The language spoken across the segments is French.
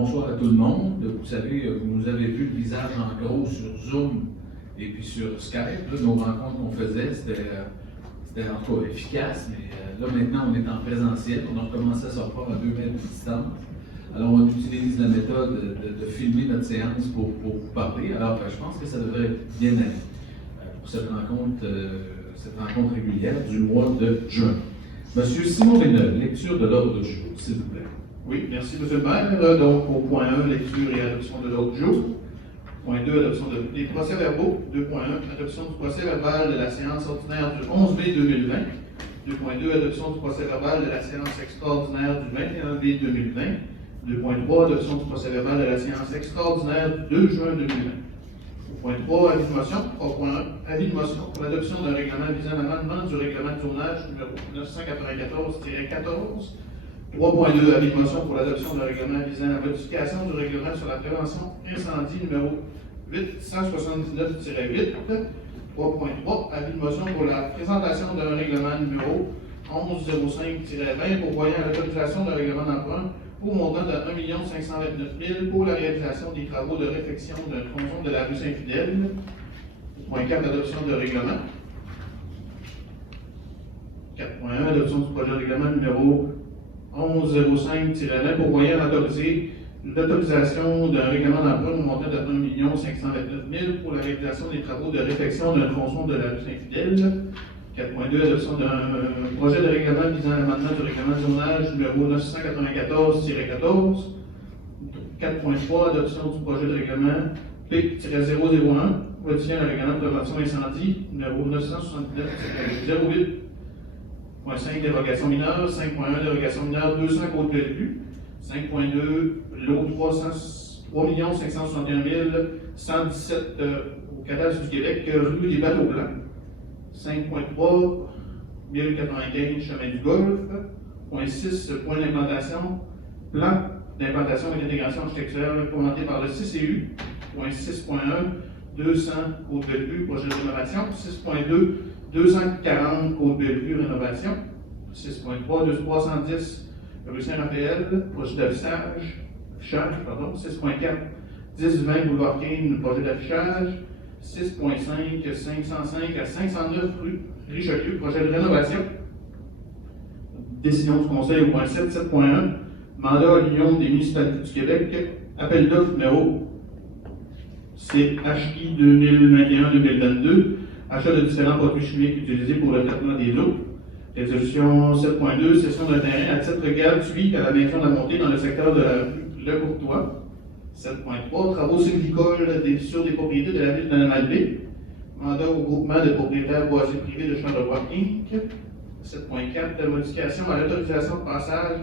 bonsoir à tout le monde. Vous savez, vous nous avez vu le visage en gros sur Zoom et puis sur Skype. Là, nos rencontres qu'on faisait, c'était en tout cas efficace, mais là maintenant on est en présentiel. On a recommencé à se refaire à 2 mètres de distance. Alors on utilise la méthode de filmer notre séance pour vous parler. Alors je pense que ça devrait bien aller pour cette rencontre régulière du mois de juin. Monsieur Simon Villeneuve, lecture de l'ordre du jour, s'il vous plaît. Oui, merci, M. le maire. Donc, au point 1, lecture et adoption de l'ordre du jour. Point 2, adoption des procès-verbaux. 2.1, adoption du procès-verbal de la séance ordinaire du 11 mai 2020. 2.2, adoption du procès-verbal de la séance extraordinaire du 21 mai 2020. 2.3, adoption du procès-verbal de la séance extraordinaire du 2 juin 2020. Au point 3, avis de motion. 3.1, avis de motion pour l'adoption d'un règlement visant l'amendement du règlement de zonage numéro 994-14. 3.2, avis de motion pour l'adoption d'un règlement visant la modification du règlement sur la prévention incendie numéro 879-8. 3.3, avis de motion pour la présentation d'un règlement numéro 1105-20 pourvoyant à l'autorisation d'un règlement d'emprunt pour montant de 1 529 000 pour la réalisation des travaux de réfection d'un tronçon de la rue Saint-Fidèle. 4, adoption de règlement. 4.1, adoption du projet de règlement numéro 1105-20 pourvoyant à l'autorisation d'un règlement d'emprunt au montant de 1 529 000 pour la réalisation des travaux de réfection d'un tronçon de la rue Saint-Fidèle. 4.2, adoption d'un projet de règlement visant l'amendement du règlement de zonage numéro 994-14. 4.3, adoption du projet de règlement P-001, modifiant le règlement de prévention incendie numéro 979-08. 5, dérogation mineure. 5.1, dérogation mineure 200 Côte Bellevue. 5.2, lot 3 561 117 au cadastre du Québec, rue des Bateaux Blancs. 5.3, 1095 chemin du Golfe. Point 6, point d'implantation, plan d'implantation et d'intégration architecturale commenté par le CCU. Point 6.1, 200 Côte Bellevue, projet de rénovation. 6.2, 240 Côte Bellevue, rénovation. 6.3, 310 rue Saint-Raphaël, projet d'affichage. 6.4, 10-20 boulevard Kane, projet d'affichage. 6.5, 505 à 509 rue Richelieu, projet de rénovation. Décision du Conseil au point 7, 7.1, mandat à l'Union des municipalités du Québec, appel d'offres numéro CHI 2021-2022, achat de différents produits chimiques utilisés pour le traitement des eaux. Résolution 7.2, cession d'un terrain à titre gratuit à la maison de la Montée dans le secteur de la rue Le Courtois. 7.3, travaux sylvicoles sur des propriétés de la ville d'Anamalbé. Mandat au groupement de propriétaires boisés privés de Charlevoix Inc. 7.4, modification à l'autorisation de passage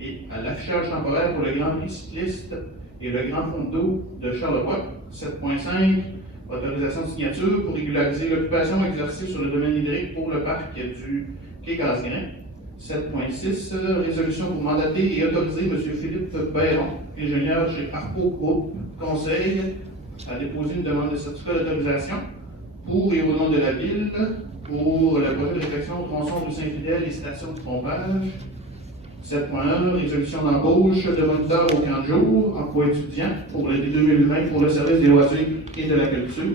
et à l'affichage temporaire pour le Grand Prix cycliste et le Grand Fond d'eau de Charlevoix. 7.5, autorisation de signature pour régulariser l'occupation exercée sur le domaine hydrique pour le parc du Quai Casgrain. 7.6, résolution pour mandater et autoriser M. Philippe Bayron, ingénieur chez Arco Group Conseil, à déposer une demande de certificat d'autorisation pour et au nom de la ville pour le projet de réfection au tronçon rue Saint-Fidèle et station de pompage. 7.1, résolution d'embauche de moniteurs au camp de jour, emploi étudiant pour l'été 2020 pour le service des loisirs et de la culture.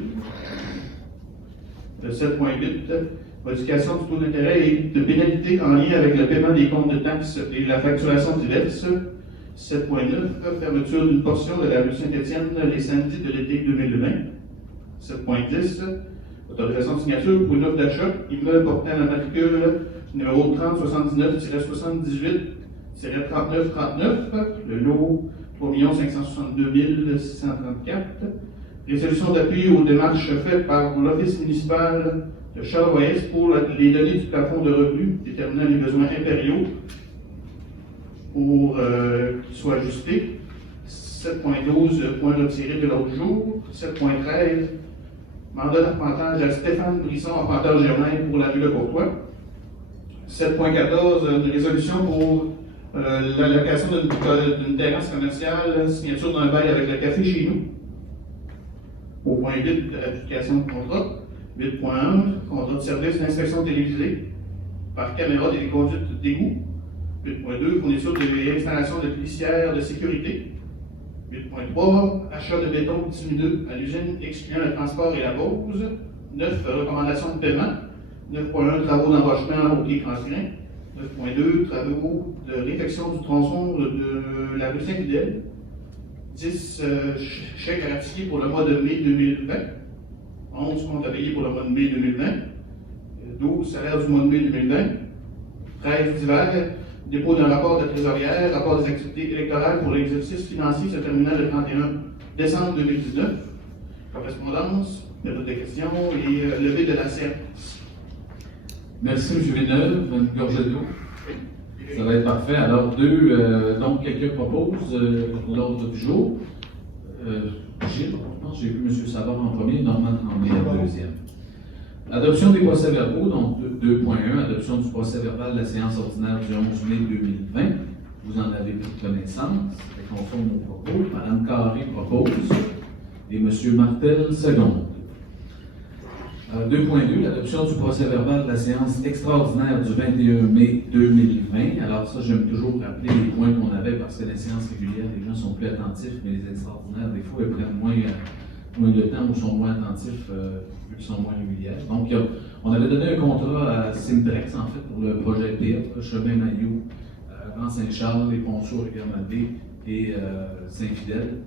7.8, modification du taux d'intérêt et de pénalité en lien avec le paiement des comptes de taxes et la facturation diverse. 7.9, fermeture d'une portion de la rue Saint-Étienne les samedis de l'été 2020. 7.10, autorisation de signature pour une offre d'achat immeuble portant la matricule numéro 3078-3939, le lot 3 562 634. Résolution d'appui aux démarches faites par l'Office municipal de Charlevoix-Est pour les données du plafond de revenus déterminant les besoins impériaux pour qu'ils soient ajustés. 7.12, point retiré de l'autre jour. 7.13, mandat d'apprentissage à Stéphane Brisson, apprentissage Germain pour la rue Le Courtois. 7.14, une résolution pour l'allocation d'une terrasse commerciale, signature d'un bail avec le café chez nous. Au point 8, application de contrat. 8.1, contrat de service d'inspection télévisée par caméra des conduites d'égout. 8.2, fourniture des installations de glissières de sécurité. 8.3, achat de béton diminué à l'usine excluant le transport et la pose. 9, recommandations de paiement. 9.1, travaux d'embauchement au pied transgrain. 9.2, travaux de réfection du tronçon de la rue Saint-Fidèle. 10, chèques à ratifier pour le mois de mai 2020. 11, compte à payer pour le mois de mai 2020. 12, salaire du mois de mai 2020. 13, divers, dépôt d'un rapport de trésorière, rapport des activités électorales pour l'exercice financier se terminant le 31 décembre 2019. Correspondance, période de questions et levée de la séance. Merci, M. Villeneuve. Une gorgée d'eau. Ça va être parfait. Alors, donc, quelqu'un propose l'ordre du jour. Je pense que j'ai vu M. Savard en premier, Normand Tremblay en deuxième. Adoption des procès-verbaux, donc 2.1, adoption du procès-verbal de la séance ordinaire du 11 mai 2020. Vous en avez pris connaissance, c'est conforme au propos. Mme Carré propose et M. Martel seconde. 2.2, l'adoption du procès-verbal de la séance extraordinaire du 21 mai 2020. Alors ça, j'aime toujours rappeler les points qu'on avait parce que les séances régulières, les gens sont plus attentifs, mais les extraordinaires, des fois, ils prennent moins de temps ou sont moins attentifs vu qu'ils sont moins réguliers. Donc, on avait donné un contrat à Simtrex, en fait, pour le projet PIA, Chemin Mailloux, Grand Saint-Charles, les Ponceaux, Rivière-Malbaie et Saint-Fidèle.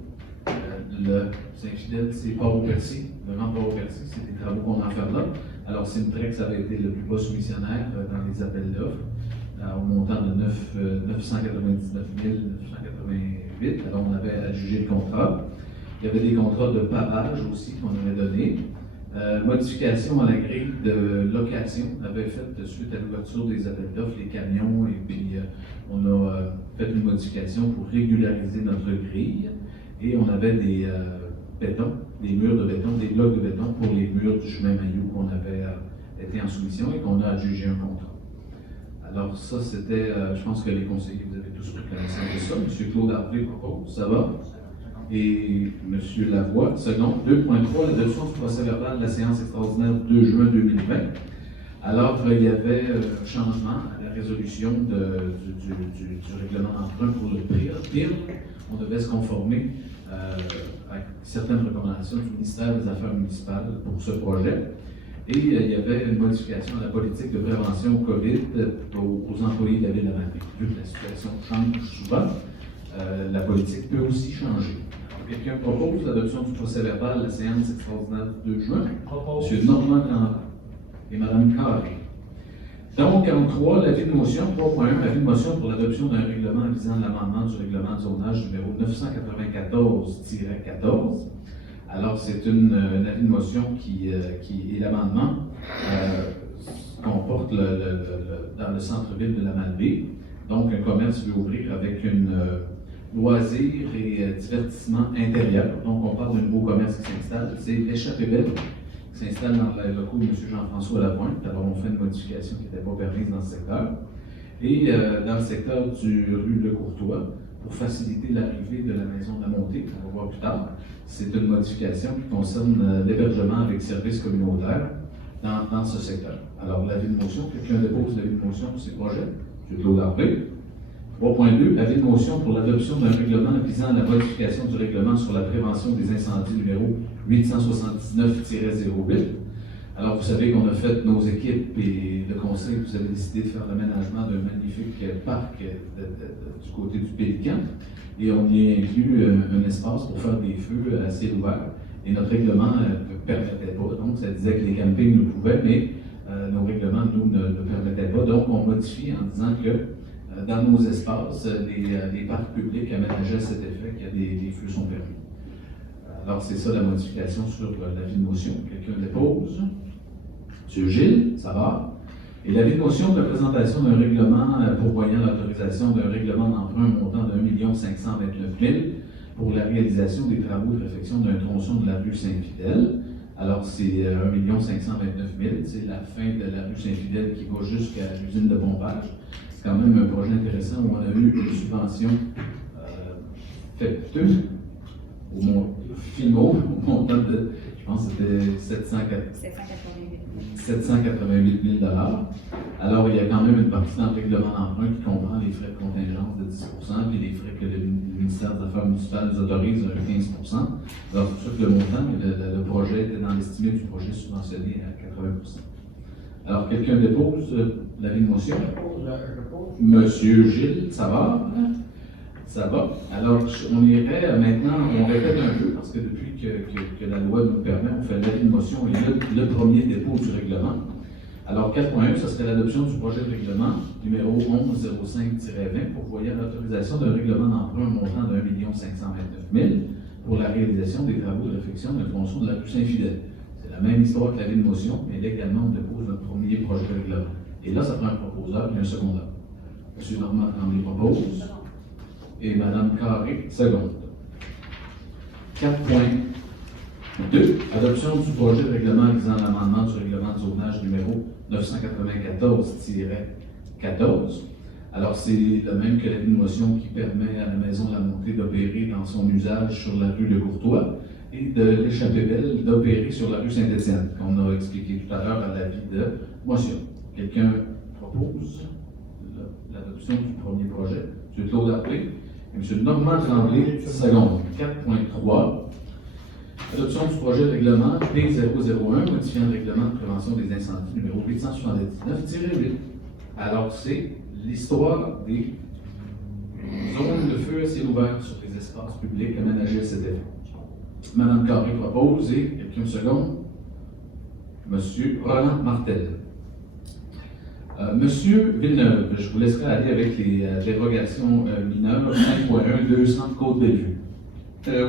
Le Saint-Fidèle, c'est Port-au-Percy, le Grand Port-au-Percy, c'est des travaux qu'on a fait là. Alors, Simtrex avait été le plus bas soumissionnaire dans les appels d'offres, au montant de 999 988. Alors, on avait adjugé le contrat. Il y avait des contrats de pavage aussi qu'on avait donnés. Modification à la grille de location. On avait fait, suite à l'ouverture des appels d'offres, les camions, et puis on a fait une modification pour régulariser notre grille. Et on avait des bétons, des murs de béton, des blocs de béton pour les murs du chemin Mailloux qu'on avait été en soumission et qu'on a adjugé un contrat. Alors ça, c'était, je pense que les conseillers, vous avez tous pris connaissance de ça. M. Claude Harvey propose, ça va? Et M. Lavoie, second. 2.3, l'adoption du procès-verbal de la séance extraordinaire 2 juin 2020. Alors, il y avait un changement à la résolution du règlement d'emprunt pour le PIR. On devait se conformer à certaines recommandations du ministère des Affaires municipales pour ce projet. Et il y avait une modification à la politique de prévention COVID aux employés de la Ville de Malbaie. Vu que la situation change souvent, la politique peut aussi changer. Quelqu'un propose l'adoption du procès-verbal de la séance extraordinaire du 2 juin. M. Normand Tremblay et Mme Carré. Donc, en 3, l'avis de motion. 3.1, l'avis de motion pour l'adoption d'un règlement visant l'amendement du règlement de zonage numéro 994-14. Alors, c'est un avis de motion qui est l'amendement comporte dans le centre-ville de la Malbaie. Donc, un commerce veut ouvrir avec une loisirs et divertissement intérieur. Donc, on parle d'un nouveau commerce qui s'installe. C'est l'Échappée Belle qui s'installe dans les locaux de M. Jean-François Lapointe. D'abord, on fait une modification qui n'était pas permise dans ce secteur. Et dans le secteur du rue Le Courtois, pour faciliter l'arrivée de la maison de la Montée, on va voir plus tard, c'est une modification qui concerne l'hébergement avec services communautaires dans ce secteur. Alors, l'avis de motion, quelqu'un dépose l'avis de motion pour ces projets. M. Claude Harvey. 3.2, avis de motion pour l'adoption d'un règlement visant la modification du règlement sur la prévention des incendies numéro 879-08. Alors, vous savez qu'on a fait nos équipes et le conseil, vous avez décidé de faire l'aménagement d'un magnifique parc du côté du Pélican et on y a inclus un espace pour faire des feux à ciel ouvert. Et notre règlement ne permettait pas, donc ça disait que les campings le pouvaient, mais nos règlements, nous, ne permettaient pas. Donc, on modifie en disant que dans nos espaces, les parcs publics aménageaient cet effet que les feux sont permis. Alors, c'est ça la modification sur l'avis de motion. Quelqu'un dépose. M. Gilles, ça va. Et l'avis de motion de la présentation d'un règlement pourvoyant l'autorisation d'un règlement d'emprunt montant de 1 529 000 pour la réalisation des travaux de réfection d'un tronçon de la rue Saint-Fidèle. Alors, c'est 1 529 000. C'est la fin de la rue Saint-Fidèle qui va jusqu'à l'usine de pompage. C'est quand même un projet intéressant où on a eu une subvention faite au montant de, pense que c'était 788 000. 788 000 $. Alors, il y a quand même une partie dans le règlement d'emprunt qui comprend les frais de contingence de 10 puis les frais que le ministère des Affaires municipales nous autorise à 15 Alors, c'est sûr que le montant, le projet était dans l'estimé du projet subventionné à 80 Alors, quelqu'un dépose l'avis de motion? Monsieur Gilles, ça va? Ça va. Alors, on irait maintenant, on répète un peu, parce que depuis que la loi nous permet, on fait l'avis de motion et le premier dépôt du règlement. Alors, 4.1, ce serait l'adoption du projet de règlement numéro 1105-20 pour voyer l'autorisation d'un règlement d'emprunt montant de 1 529 000 pour la réalisation des travaux de réfection d'un tronçon de la rue Saint-Fidèle. C'est la même histoire que l'avis de motion, mais légalement, on dépose notre premier projet de règlement. Et là, ça prend un proposeur et un secondeur. M. Normand Tremblay propose et Mme Carré seconde. 4.2. Adoption du projet de règlement visant l'amendement du règlement de zonage numéro 994-14. Alors, c'est le même que l'avis de motion qui permet à la Maison de la Montée d'opérer dans son usage sur la rue de Courtois et de l'échappée belle d'opérer sur la rue Saint-Étienne, qu'on a expliqué tout à l'heure à l'avis de motion. Quelqu'un propose l'adoption du premier projet? M. Claude Appelé et M. Normand Tremblay, seconde. 4.3. Adoption du projet de règlement P001, modifiant le règlement de prévention des incendies numéro 879-8. Alors, c'est l'histoire des zones de feu à ciel ouvert sur les espaces publics aménagés à cet effet. Mme Carré propose et quelqu'un seconde. M. Roland Martel. Monsieur Villeneuve, je vous laisserai aller avec les dérogations mineures 5.1, 200 Côte-Bellevue.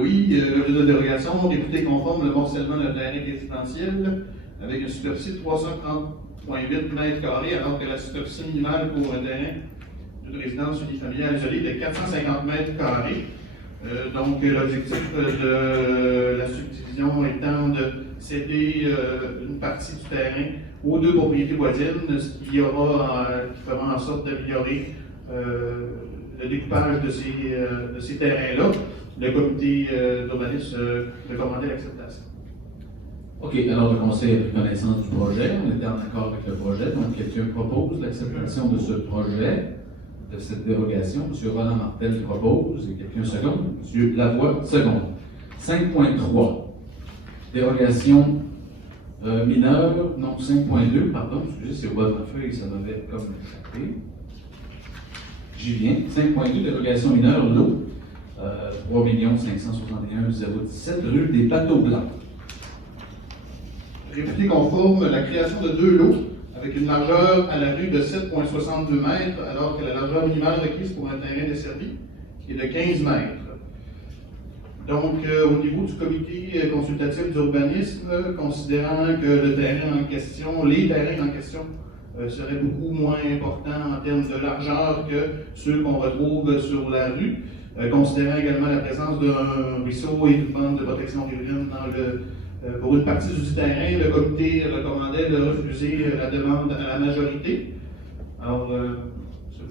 Oui, la dérogation, réputé conforme le morcellement de terrain résidentiel avec une superficie de 330,8 m², alors que la superficie minimale pour un terrain d'une résidence unifamiliale isolée est de 450 m². Donc, l'objectif de la subdivision étant de céder une partie du terrain aux deux propriétés voisines, ce qui fera en sorte d'améliorer le découpage de ces terrains-là. Le comité d'urbanisme recommandait l'acceptation. OK, alors le conseil a pris connaissance du projet, on était en accord avec le projet, donc quelqu'un propose l'acceptation de ce projet, de cette dérogation. M. Roland Martel propose, et quelqu'un seconde. M. Lavoie, seconde. 5.3. Dérogation mineure, non, 5.2, pardon, excusez, c'est au bas de ma feuille, ça m'avait comme échappé. J'y viens. 5.2, dérogation mineure, l'eau. 3 561 017, rue des Bateaux Blancs. Réputé conforme la création de deux lots avec une largeur à la rue de 7,62 mètres, alors que la largeur minimale requise pour un terrain desservi est de 15 mètres. Donc, au niveau du comité consultatif d'urbanisme, considérant que les terrains en question seraient beaucoup moins importants en termes de largeur que ceux qu'on retrouve sur la rue, considérant également la présence d'un ruisseau et d'une bande de protection riveraine pour une partie du terrain, le comité recommandait de refuser la demande à la majorité. Alors, c'est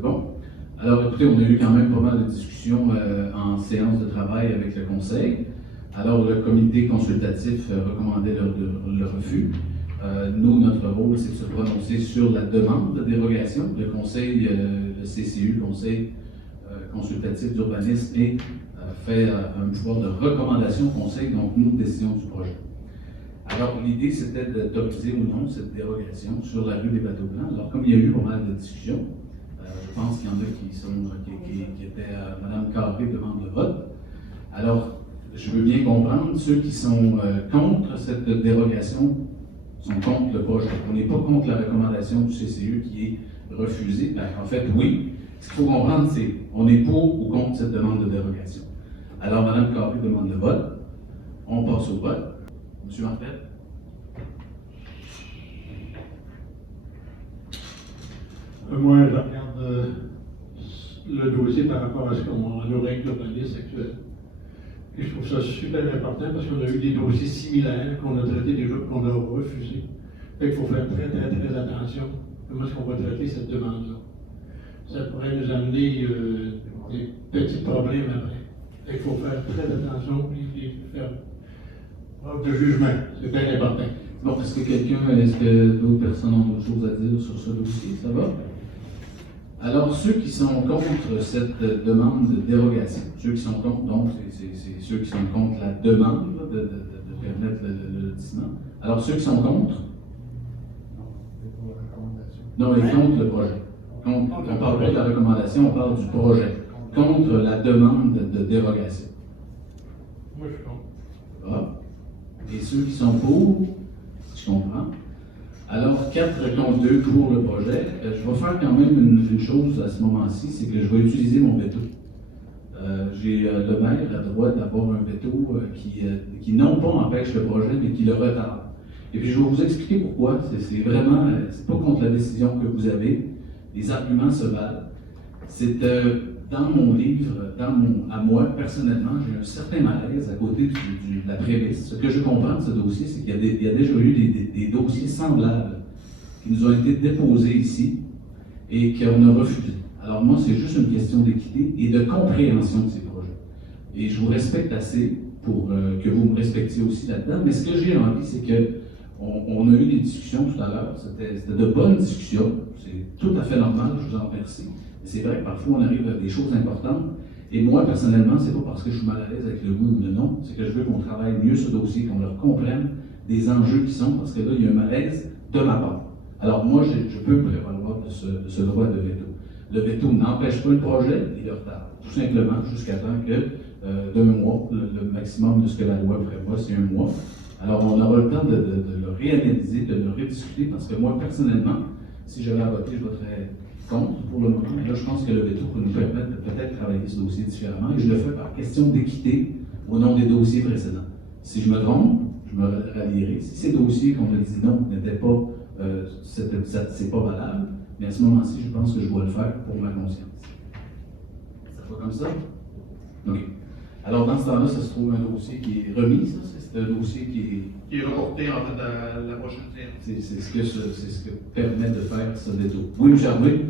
bon. Alors, écoutez, on a eu quand même pas mal de discussions en séance de travail avec le conseil. Alors, le comité consultatif recommandait le refus. Nous, notre rôle, c'est de se prononcer sur la demande de dérogation. Le conseil, le CCU, le conseil consultatif d'urbanisme, fait un pouvoir de recommandation au conseil, donc nous, décision du projet. Alors, l'idée, c'était d'autoriser ou non cette dérogation sur la rue des Bateaux Blancs. Alors, comme il y a eu pas mal de discussions, je pense qu'il y en a qui étaient Mme Carré demande le vote. Alors, je veux bien comprendre, ceux qui sont contre cette dérogation sont contre le projet. On n'est pas contre la recommandation du CCE qui est refusée. Ben, en fait, oui. Ce qu'il faut comprendre, c'est on est pour ou contre cette demande de dérogation. Alors, Mme Carré demande le vote. On passe au vote. M. Martel. Moi, je regarde le dossier par rapport à ce qu'on a nos règles globalistes actuelles. Et je trouve ça super important parce qu'on a eu des dossiers similaires qu'on a traités déjà et qu'on a refusés. Fait qu'il faut faire très, très, très attention à comment est-ce qu'on va traiter cette demande-là. Ça pourrait nous amener des petits problèmes après. Fait qu'il faut faire très attention et faire De jugement, c'est bien important. Bon, est-ce que d'autres personnes ont d'autres choses à dire sur ce dossier? Ça va? Alors, ceux qui sont contre cette demande de dérogation, ceux qui sont contre, donc, c'est ceux qui sont contre la demande de permettre le lotissement. Alors, ceux qui sont contre? Non, ils sont contre le projet. On ne parle pas de la recommandation, on parle du projet. Contre la demande de dérogation. Moi, je suis contre. Ah. Et ceux qui sont pour, si je comprends. Alors, 4 contre 2 pour le projet. Je vais faire quand même une chose à ce moment-ci, c'est que je vais utiliser mon veto. J'ai le maire a le droit d'avoir un veto qui non pas empêche le projet, mais qui le retarde. Et puis je vais vous expliquer pourquoi. C'est vraiment, c'est pas contre la décision que vous avez. Les arguments se valent. C'est dans mon livre, à moi, personnellement, j'ai un certain malaise à côté de la prémisse. Ce que je comprends de ce dossier, c'est qu'il y a déjà eu des dossiers semblables qui nous ont été déposés ici et qu'on a refusés. Alors moi, c'est juste une question d'équité et de compréhension de ces projets. Et je vous respecte assez pour que vous me respectiez aussi là-dedans. Mais ce que j'ai envie, c'est qu'on a eu des discussions tout à l'heure. C'était de bonnes discussions. C'est tout à fait normal, je vous en remercie. C'est vrai que parfois on arrive à des choses importantes. Et moi, personnellement, c'est pas parce que je suis mal à l'aise avec le oui ou le non, c'est que je veux qu'on travaille mieux ce dossier, qu'on leur comprenne des enjeux qui sont, parce que là, il y a un malaise de ma part. Alors moi, je peux me prévaloir de ce droit de veto. Le veto n'empêche pas le projet, il le retarde. Tout simplement, jusqu'à temps que d'un mois, le maximum de ce que la loi prévoit, c'est 1 mois. Alors on aura le temps de le réanalyser, de le rediscuter, parce que moi, personnellement, si j'avais à voter, je voterais contre pour le moment. Mais là, je pense que le veto peut nous permettre de peut-être travailler ce dossier différemment. Et je le fais par question d'équité au nom des dossiers précédents. Si je me trompe, je me rallierai. Si ces dossiers qu'on a dit non n'étaient pas, c'est pas valable, mais à ce moment-ci, je pense que je dois le faire pour ma conscience. Ça va comme ça? OK. Alors, dans ce temps-là, ça se trouve un dossier qui est remis, ça? C'est un dossier qui est reporté, en fait, à la prochaine séance. C'est ce que permet de faire ce veto. Oui, M. Armé?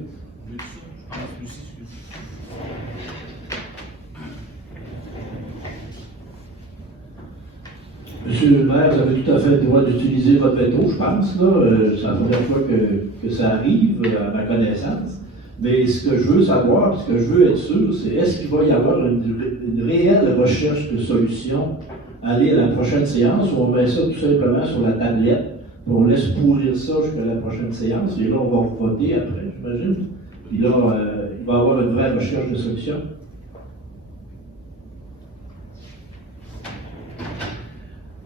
Monsieur le maire, vous avez tout à fait le droit d'utiliser votre veto, je pense. C'est la première fois que ça arrive, à ma connaissance. Mais ce que je veux savoir, ce que je veux être sûr, c'est est-ce qu'il va y avoir une réelle recherche de solution à aller à la prochaine séance, ou on met ça tout simplement sur la tablette, puis on laisse pourrir ça jusqu'à la prochaine séance, et là, on va voter après, j'imagine. Puis là, il va y avoir une vraie recherche de solution.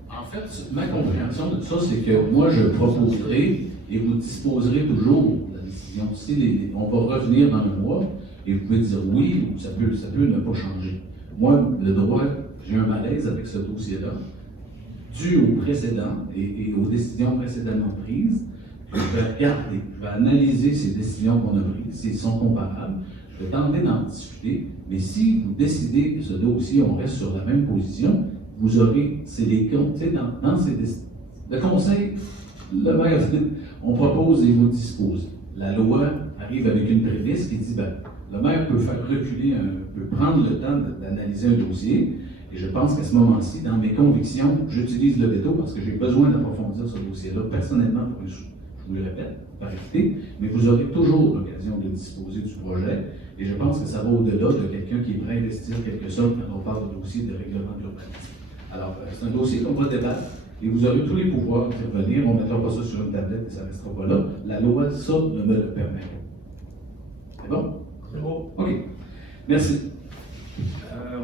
En fait, ma compréhension de ça, c'est que moi, je proposerai et vous disposerez toujours de la décision. Si on va revenir dans 1 mois et vous pouvez dire oui ou ça peut ne pas changer. Moi, le droit, j'ai un malaise avec ce dossier-là, dû au précédent et aux décisions précédemment prises. Je vais regarder, je vais analyser ces décisions qu'on a prises, s'ils sont comparables. Je vais tenter d'en discuter, mais si vous décidez que ce dossier, on reste sur la même position, vous aurez, c'est les comptes, tu sais, dans ces décisions. Le conseil, le maire, on propose et vous disposez. La loi arrive avec une prémisse qui dit, ben, le maire peut faire reculer, peut prendre le temps d'analyser un dossier, et je pense qu'à ce moment-ci, dans mes convictions, j'utilise le veto parce que j'ai besoin d'approfondir ce dossier-là personnellement, je vous le répète, par équité, mais vous aurez toujours l'occasion de disposer du projet, et je pense que ça va au-delà de quelqu'un qui est prêt à investir quelque chose quand on parle de dossier de règlement de l'urbanisme. Alors, c'est un dossier qu'on va débattre, et vous aurez tous les pouvoirs d'y revenir. On ne mettra pas ça sur une tablette et ça ne restera pas là. La loi, ça, ne me le permet pas. C'est bon? C'est bon. OK. Merci.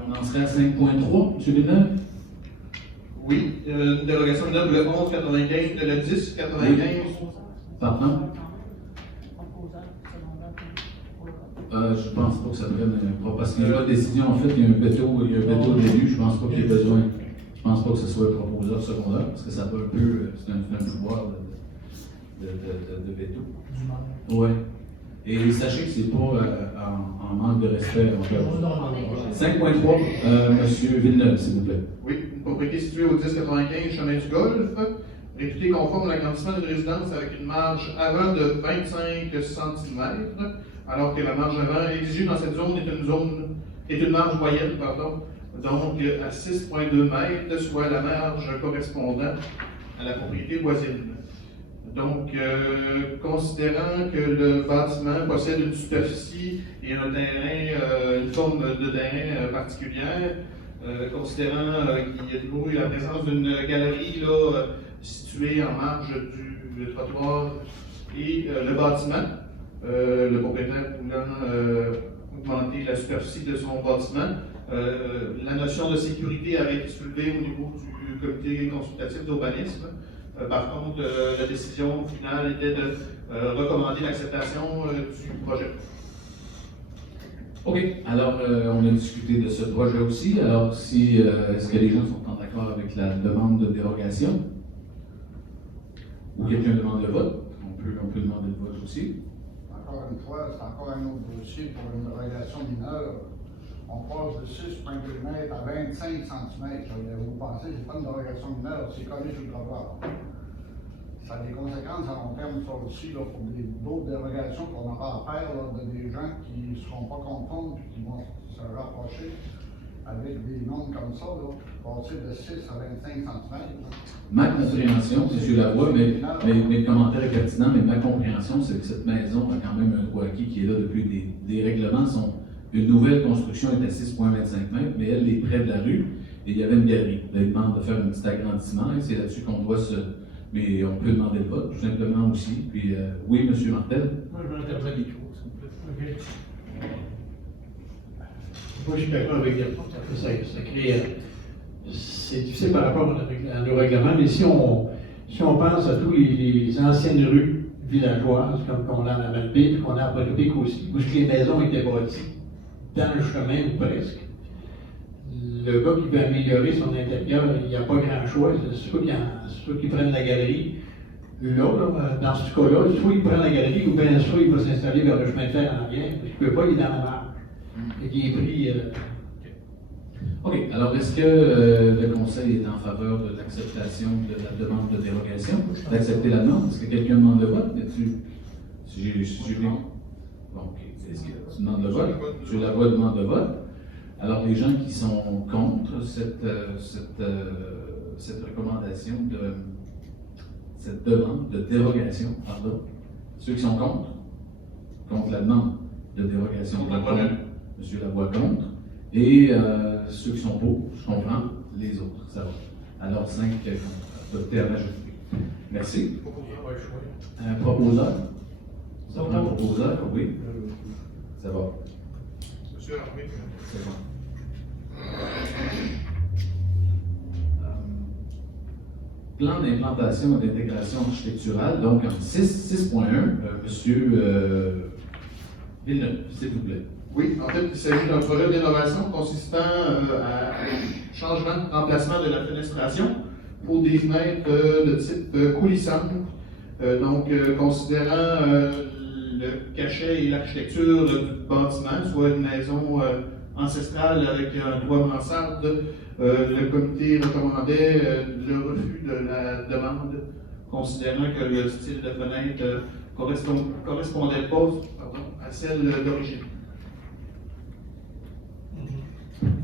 On en serait à 5.3, M. Villeneuve? Oui, une dérogation de le 11,95, de le 10,95. Pardon? Je pense pas que ça prenne parce qu'il y a une décision, en fait, il y a un veto de l'élu, je pense pas qu'il y ait besoin. Je pense pas que ce soit un proposeur secondaire, parce que ça va un peu, c'est un pouvoir de veto. Oui. Et sachez que c'est pas en manque de respect envers vous. 5.3, M. Villeneuve, s'il vous plaît. Oui, une propriété située au 1095 chemin du Golfe, réputée conforme à l'agrandissement d'une résidence avec une marge avant de 25 cm, alors que la marge avant exigée dans cette zone est une marge moyenne, donc à 6,2 mètres, soit la marge correspondant à la propriété voisine. Donc, considérant que le bâtiment possède une superficie et un terrain, une forme de terrain particulière, considérant qu'il y a toujours eu la présence d'une galerie là, située en marge du trottoir et le bâtiment, le propriétaire voulant augmenter la superficie de son bâtiment, la notion de sécurité avait été soulevée au niveau du comité consultatif d'urbanisme. Par contre, la décision finale était de recommander l'acceptation du projet. OK. Alors, on a discuté de ce projet aussi. Alors, est-ce que les gens sont en accord avec la demande de dérogation? Ou quelqu'un demande le vote? On peut demander le vote aussi. Encore une fois, c'est encore un autre dossier pour une dérogation mineure. On passe de 6,2 mètres à 25 cm. Vous pensez que ce n'est pas une dérogation mineure, c'est collé sur le trottoir. Ça a des conséquences à long terme, ça aussi, là, pour d'autres dérogations qu'on aura à faire, là, de des gens qui ne seront pas conformes et qui vont se rapprocher avec des nombres comme ça, là, passer de 6 à 25 cm. Ma compréhension, M. Lavoie, mais mes commentaires est pertinent, mais ma compréhension, c'est que cette maison a quand même un droit acquis qui est là depuis des règlements. Une nouvelle construction est à 6,25 mètres, mais elle est près de la rue et il y avait une galerie. Elle demande de faire un petit agrandissement et c'est là-dessus qu'on doit se. Mais on peut demander le vote, tout simplement aussi. Puis, oui, M. Martel? Moi, je vais intervenir le micro, s'il vous plaît. OK. Moi, je suis d'accord avec Gertrude, ça crée. C'est difficile par rapport à nos règlements, mais si on pense à tous les anciennes rues villageoises, comme qu'on a à Malbaie, puis qu'on a à Potopic aussi, où les maisons étaient bâties dans le chemin ou presque, le gars qui veut améliorer son intérieur, il n'y a pas grand choix. C'est ceux qui prennent la galerie. Là, dans ce cas-là, soit il prend la galerie ou bien soit il va s'installer vers le chemin de fer en arrière. Il ne peut pas, il est dans la marge. Et il est pris. OK. Alors, est-ce que le Conseil est en faveur de l'acceptation de la demande de dérogation, d'accepter la demande? Est-ce que quelqu'un demande le vote? Si j'ai bien. Bon, OK. Est-ce que tu demandes le vote? Je la vois demande le vote. Alors, les gens qui sont contre cette recommandation cette demande de dérogation, pardon, ceux qui sont contre la demande de dérogation, M. Lavoie contre, et ceux qui sont pour, je comprends, les autres, ça va. Alors, 5 contre, adopté à majorité. Merci. Un proposeur? Ça prend un proposeur, oui. Ça va. Monsieur Armé. C'est bon. Plan d'implantation et d'intégration architecturale, donc en 6.1, M. Villeneuve, s'il vous plaît. Oui, en fait, il s'agit d'un projet d'innovation consistant à changement, remplacement de la fenestration pour des fenêtres de type coulissante. Donc, considérant le cachet et l'architecture du bâtiment, soit une maison ancestrale avec un toit mansarde, le comité recommandait le refus de la demande, considérant que le style de fenêtre correspondait pas à celle d'origine.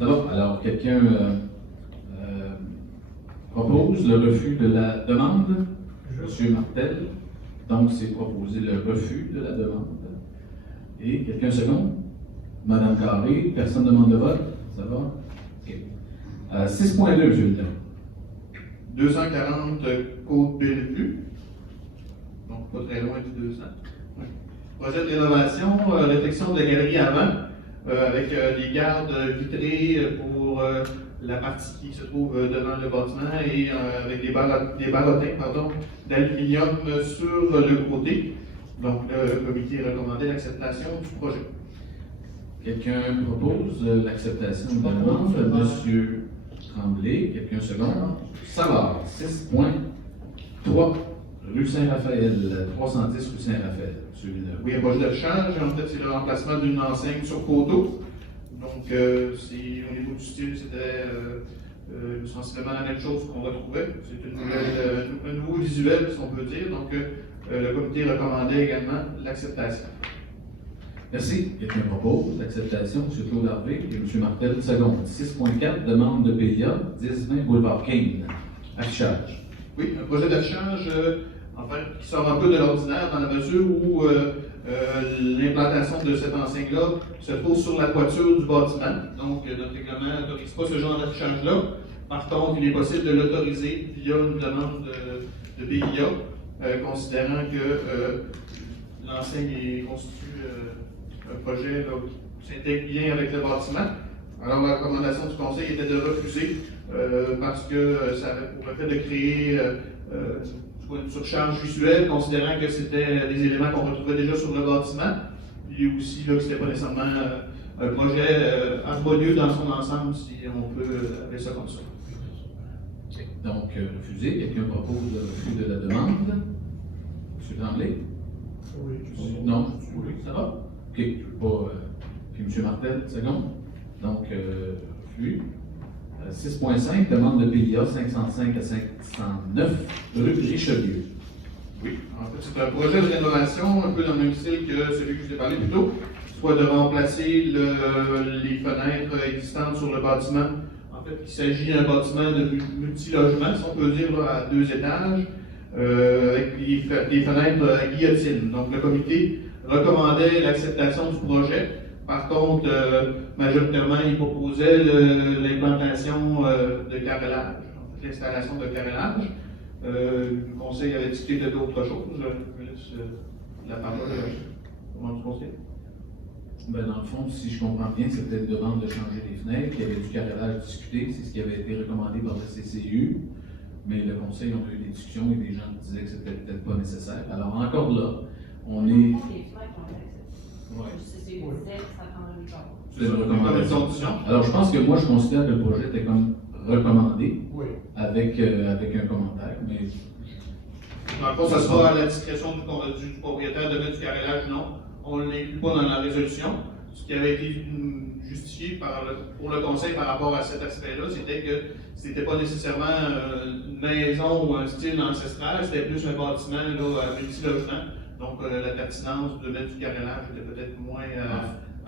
Alors quelqu'un propose le refus de la demande? M. Martel. Donc, c'est proposé le refus de la demande. Et quelqu'un second? Madame Carré, personne ne demande le vote? Ça va? OK. 6.2, Julien. 240 Côte-Bellevue, donc pas très loin du 200. Oui. Projet de rénovation, réfection de la galerie avant, avec des gardes vitrées pour la partie qui se trouve devant le bâtiment et avec des ballotins d'aluminium sur le côté. Donc le comité recommandait l'acceptation du projet. Quelqu'un propose l'acceptation de la demande? Monsieur Tremblay, quelqu'un second? Savard, 6.3, rue Saint-Raphaël, 310 rue Saint-Raphaël. Oui, un projet de change. En fait, c'est le remplacement d'une enseigne sur poteau. Donc, au niveau du style, c'était sensiblement la même chose qu'on retrouvait. C'est un nouveau visuel, si on peut dire. Donc, le comité recommandait également l'acceptation. Merci. Quelqu'un propose l'acceptation, M. Claude Harvey et M. Martel, seconde. 6.4, demande de PIA, 10-20 Boulevard Kane. Affichage. Oui, un projet d'affichage, en fait, qui sort un peu de l'ordinaire dans la mesure où l'implantation de cette enseigne-là se trouve sur la toiture du bâtiment. Donc, notre règlement n'autorise pas ce genre d'affichage-là. Par contre, il est possible de l'autoriser via une demande de PIA, considérant que l'enseigne constitue un projet là, qui s'intègre bien avec le bâtiment. Alors, la recommandation du Conseil était de refuser parce que ça avait pour effet de créer une surcharge visuelle, considérant que c'était des éléments qu'on retrouvait déjà sur le bâtiment, puis aussi là, que ce n'était pas nécessairement un projet harmonieux dans son ensemble, si on peut appeler ça comme ça. Donc, refusé. Quelqu'un propose le refus de la demande? M. Tremblay? Oui. Non? Oui, ça va? OK. Je ne veux pas. Puis M. Martel, seconde. Donc, refus. 6.5, demande de PIA 505 à 509, rue Richelieu. Oui, en fait, c'est un projet de rénovation un peu dans le même style que celui que je vous ai parlé plus tôt, soit de remplacer les fenêtres existantes sur le bâtiment. En fait, il s'agit d'un bâtiment de multi-logement, si on peut dire, là, à 2 étages, avec des fenêtres à guillotine. Donc, le comité recommandait l'acceptation du projet. Par contre, majoritairement, il proposait l'implantation de carrelage, l'installation de carrelage. Le Conseil avait discuté d'autres choses. Je laisse la parole au membre du Conseil. Ben, dans le fond, si je comprends bien, c'était une demande de changer les fenêtres, il y avait du carrelage discuté, c'est ce qui avait été recommandé par le CCU, mais le Conseil, on a eu des discussions et des gens disaient que c'était peut-être pas nécessaire. Alors, encore là, on est. Ouais. C'est C'est une recommandation. Alors, je pense que moi, je considère que le projet était comme recommandé, Oui. avec un commentaire, mais Dans le fond, ça sera à la discrétion du propriétaire de mettre du carrelage, non. On ne l'inclut pas dans la résolution. Ce qui avait été justifié pour le Conseil par rapport à cet aspect-là, c'était que ce n'était pas nécessairement une maison ou un style ancestral, c'était plus un bâtiment là, à multi-logement. Donc, la pertinence de mettre du carrelage était peut-être moins.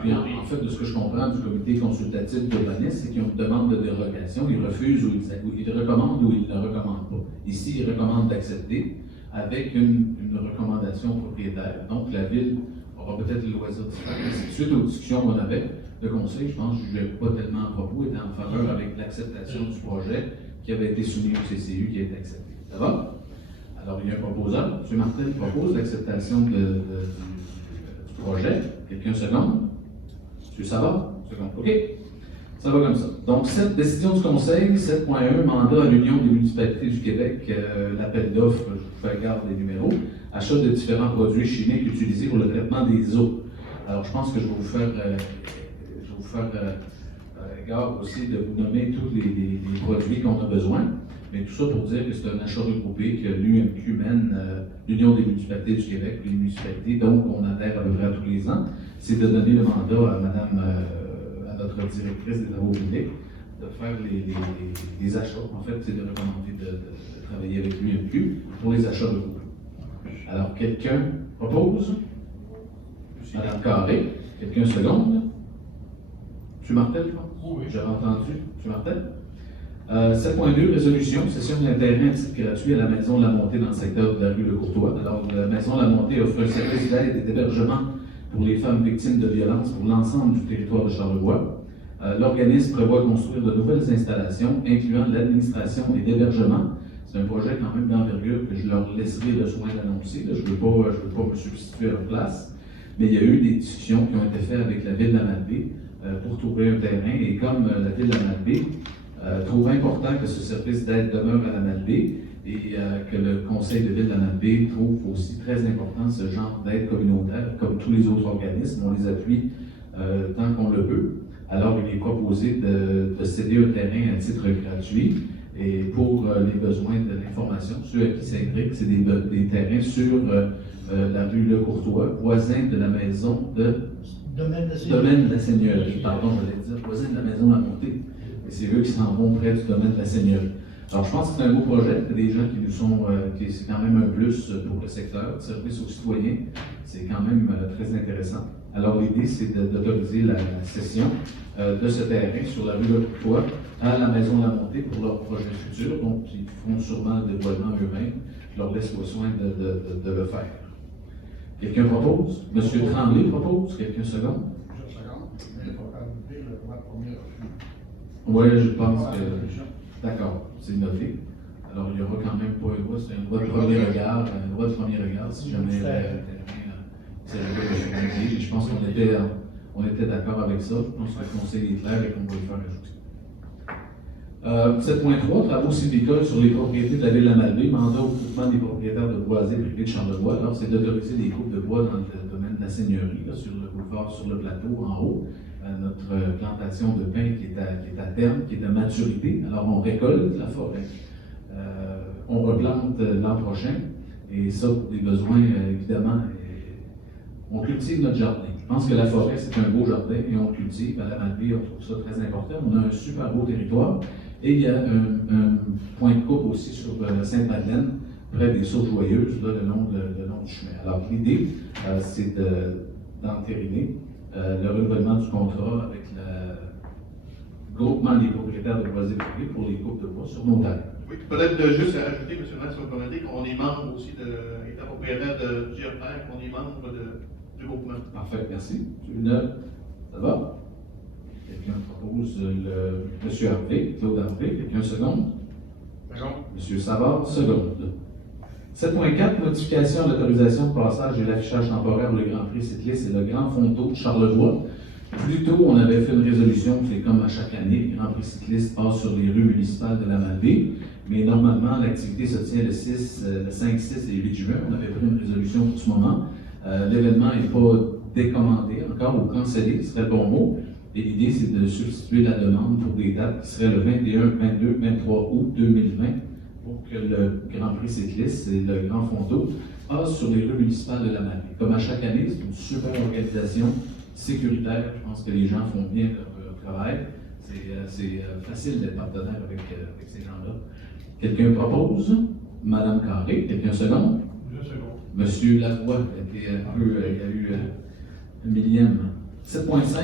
puis en fait, de ce que je comprends du comité consultatif d'urbanisme, c'est qu'ils ont une demande de dérogation, ils refusent ou ils recommandent ou ils ne recommandent pas. Ici, ils recommandent d'accepter avec une recommandation propriétaire. Donc, la Ville aura peut-être le loisir de faire. Suite aux discussions qu'on avait, le Conseil, je pense, ne jugeait pas tellement à propos, était en faveur avec l'acceptation du projet qui avait été soumis au CCU, qui a été accepté. Ça va? Alors, il y a un proposant. M. Martin propose l'acceptation du projet. Quelqu'un seconde? M. Savard? Seconde. OK. Ça va comme ça. Donc, cette décision du Conseil, 7.1, mandat à l'Union des municipalités du Québec, l'appel d'offres, je vous fais garde des numéros, achat de différents produits chimiques utilisés pour le traitement des eaux. Alors, je pense que je vais vous faire garde aussi de vous nommer tous les produits qu'on a besoin. Mais tout ça pour dire que c'est un achat regroupé que l'UMQ mène, l'Union des municipalités du Québec, les municipalités, donc on adhère à peu près à tous les ans, c'est de donner le mandat à à notre directrice des travaux publics, de faire les achats. En fait, c'est de recommander de travailler avec l'UMQ pour les achats regroupés. Alors, quelqu'un propose? Madame Carré, quelqu'un seconde? M. Martel, je pense? Oui. J'avais entendu. M. Martel? 7.2, résolution, cession d'un terrain à titre gratuit à la Maison de la Montée dans le secteur de la rue Le Courtois. Alors, la Maison de la Montée offre un service d'aide et d'hébergement pour les femmes victimes de violences pour l'ensemble du territoire de Charlevoix. L'organisme prévoit construire de nouvelles installations, incluant l'administration et l'hébergement. C'est un projet quand même d'envergure que je leur laisserai le soin d'annoncer. Je ne veux pas me substituer à leur place. Mais il y a eu des discussions qui ont été faites avec la Ville de la Malbaie pour trouver un terrain. Et comme la Ville de la Malbaie trouve important que ce service d'aide demeure à la Malbaie et que le Conseil de Ville de la Malbaie trouve aussi très important ce genre d'aide communautaire, comme tous les autres organismes, on les appuie tant qu'on le peut. Alors, il est proposé de céder un terrain à titre gratuit et pour les besoins de l'information, ceux à qui ça intrigue, c'est des terrains sur la rue Le Courtois, voisin de la maison de Domaine de la Seigneurie. Pardon, je voulais dire voisin de la maison de la Montée. Et c'est eux qui s'en vont près du domaine de la Seigneurie. Alors, je pense que c'est un beau projet. Il y a des gens qui nous sont, c'est quand même un plus pour le secteur. Service aux citoyens, c'est quand même très intéressant. Alors, l'idée, c'est d'autoriser la cession de ce terrain sur la rue de Courtois à la Maison de la Montée pour leur projet futur. Donc, ils font sûrement le dévoilement eux-mêmes. Je leur laisse le soin de le faire. Quelqu'un propose? Monsieur Tremblay propose? Quelqu'un seconde? Juste une seconde, mais il faut rajouter le droit de premier refus. Oui, je pense que. D'accord, c'est noté. Alors, il y aura quand même pas un droit, c'est un droit de premier regard, si jamais le terrain c'est le. Je pense qu'on était d'accord avec ça. Je pense que le conseil est clair et qu'on va le faire ajouter. 7.3, travaux sylvicoles sur les propriétés de la ville de la Malbaie, mandat au groupement des propriétaires de boisés privés de Charlevoix. Alors, c'est d'autoriser des coupes de bois dans le domaine de la seigneurie, là, sur le boulevard, sur le plateau, en haut. Notre plantation de pin qui est à terme, qui est à maturité. Alors, on récolte la forêt. On replante l'an prochain. Et ça, pour des besoins, évidemment, on cultive notre jardin. Je pense que la forêt, c'est un beau jardin et on le cultive. À la Malbaie, on trouve ça très important. On a un super beau territoire. Et il y a un point de coupe aussi sur Sainte-Madeleine, près des Saules-Joyeuses, là, le long du chemin. Alors, l'idée, c'est d'entériner le renouvellement du contrat avec le groupement des propriétaires de boisés privés pour les coupes de bois sur nos terres. Oui, peut-être juste ajouter, M. le maire, si vous me permettez, qu'on est membre aussi étant propriétaire de plusieurs terres, qu'on est membre du groupement. Parfait, merci. Une, ça va? Quelqu'un propose M. Harvey, Claude Harvey, quelqu'un seconde? Seconde. M. Savard, seconde. 7.4, modification d'autorisation de passage et l'affichage temporaire pour le Grand Prix cycliste et le Grand Fondeau de Charlevoix. Plus tôt, on avait fait une résolution qui est comme à chaque année, le Grand Prix cycliste passe sur les rues municipales de la Malbaie, mais normalement, l'activité se tient le 5, 6 et 8 juin. On avait pris une résolution pour ce moment. L'événement n'est pas décommandé encore ou cancellé, ce serait le bon mot. Et l'idée, c'est de substituer la demande pour des dates qui seraient le 21, 22, 23 août 2020 pour que le Grand Prix cycliste et le Grand Fondeau passent sur les rues municipales de la Malbaie. Comme à chaque année, c'est une super organisation sécuritaire. Je pense que les gens font bien leur travail. C'est facile d'être partenaire avec ces gens-là. Quelqu'un propose? Madame Carré, quelqu'un seconde? Je seconde. Monsieur Lavoie, il y a eu un millième. 7.5,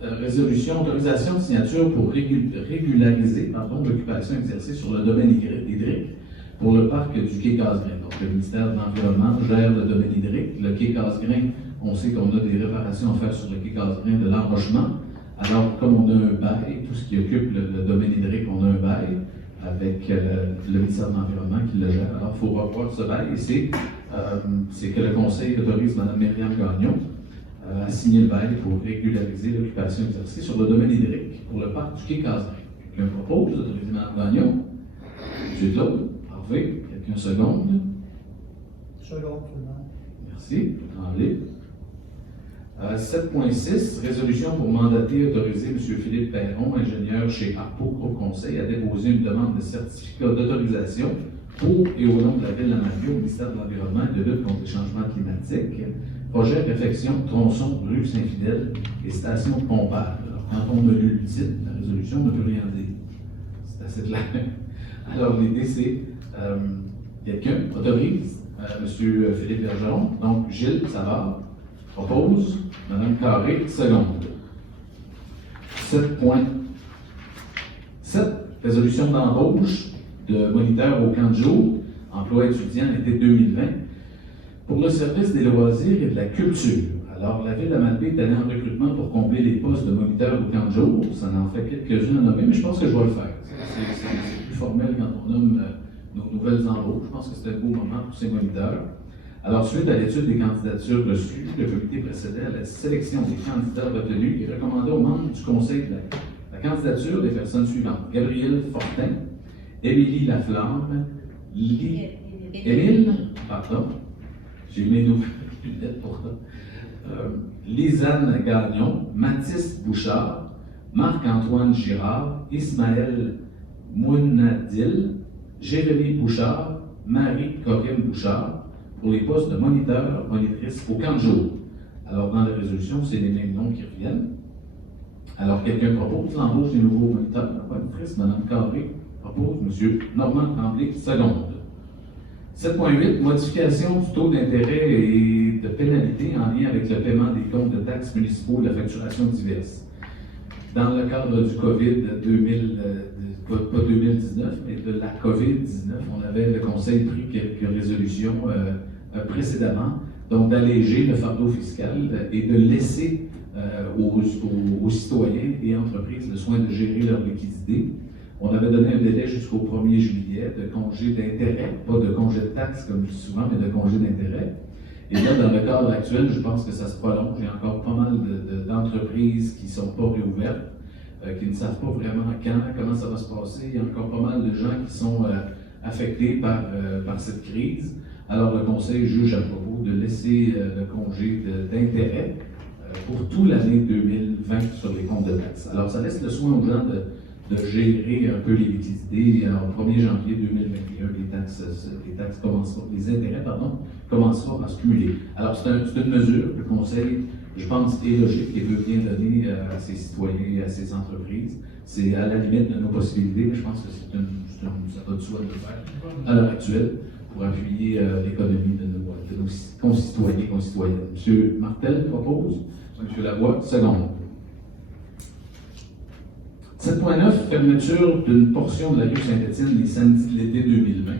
résolution, autorisation de signature pour régulariser l'occupation exercée sur le domaine hydrique pour le parc du Quai Casgrain. Donc, le ministère de l'Environnement gère le domaine hydrique. Le Quai Casgrain, on sait qu'on a des réparations à faire sur le Quai Casgrain de l'enrochement. Alors, comme on a un bail, tout ce qui occupe le domaine hydrique, on a un bail avec le ministère de l'Environnement qui le gère. Alors, il faut revoir ce bail et c'est que le Conseil autorise Mme Myriam Gagnon à signer le bail pour régulariser l'occupation exercée sur le domaine hydrique pour le parc du Quai Casgrain. Quelqu'un propose d'autoriser Mme Gagnon? M. Claude, Harvey, quelqu'un seconde? Seconde, seulement. Merci, Tremblay. 7.6, résolution pour mandater et autoriser M. Philippe Perron, ingénieur chez ARPO Groupe Conseil, à déposer une demande de certificat d'autorisation pour et au nom de la ville de la Malbaie au ministère de l'Environnement et de lutte contre les changements climatiques. Projet réfection tronçon rue Saint-Fidèle et station de pompage. Alors, quand on me lit le titre, la résolution ne peut rien dire. C'est assez clair. Alors, l'idée, c'est quelqu'un autorise M. Philippe Bergeron, donc Gilles Savard, propose, Mme Carré, seconde. 7.7, résolution d'embauche de moniteur au camp de jour, emploi étudiant l'été 2020, pour le service des loisirs et de la culture. Alors, la ville de Malbaie est allée en recrutement pour combler les postes de moniteur au camp de jour. Ça en fait quelques-uns à nommer, mais je pense que je vais le faire. C'est plus formel quand on nomme nos nouvelles embauches. Je pense que c'était un beau moment pour ces moniteurs. Alors, suite à l'étude des candidatures reçues, le comité procédait à la sélection des candidats retenus et recommandait aux membres du conseil de la candidature des personnes suivantes. Gabrielle Fortin, Émilie Laflamme, Émile, pardon, j'ai mes nouvelles lunettes pour ça, Lisanne Gagnon, Mathis Bouchard, Marc-Antoine Girard, Ismaël Mounadil, Jérémy Bouchard, Marie-Corinne Bouchard, pour les postes de moniteur, monitrice au camp de jour. Alors, dans la résolution, c'est les mêmes noms qui reviennent. Alors, quelqu'un propose l'embauche des nouveaux moniteurs, monitrice, Mme Carré propose, M. Normand Tremblay, seconde. 7.8, modification du taux d'intérêt et de pénalité en lien avec le paiement des comptes de taxes municipaux de la facturation diverse. Dans le cadre du COVID pas 2019, mais de la COVID-19, on avait, le Conseil pris quelques résolutions précédemment, donc d'alléger le fardeau fiscal et de laisser aux citoyens et entreprises le soin de gérer leur liquidité. On avait donné un délai jusqu'au 1er juillet de congé d'intérêt, pas de congé de taxe comme je dis souvent, mais de congé d'intérêt. Et là, dans le cadre actuel, je pense que ça se prolonge. Il y a encore pas mal d'entreprises qui ne sont pas réouvertes, qui ne savent pas vraiment comment ça va se passer. Il y a encore pas mal de gens qui sont affectés par cette crise. Alors, le Conseil juge à propos de laisser le congé d'intérêt pour toute l'année 2020 sur les comptes de taxes. Alors, ça laisse le soin aux gens de gérer un peu les liquidités. Au 1er janvier 2021, les intérêts commenceront à se cumuler. Alors, c'est une mesure que le Conseil, je pense, est logique et veut bien donner à ses citoyens et à ses entreprises. C'est à la limite de nos possibilités, mais je pense que ça va de soi de le faire à l'heure actuelle pour appuyer l'économie de nos concitoyens et concitoyennes. M. Martel propose, M. Lavoie, second. 7.9, fermeture d'une portion de la rue Saint-Étienne les samedis de l'été 2020.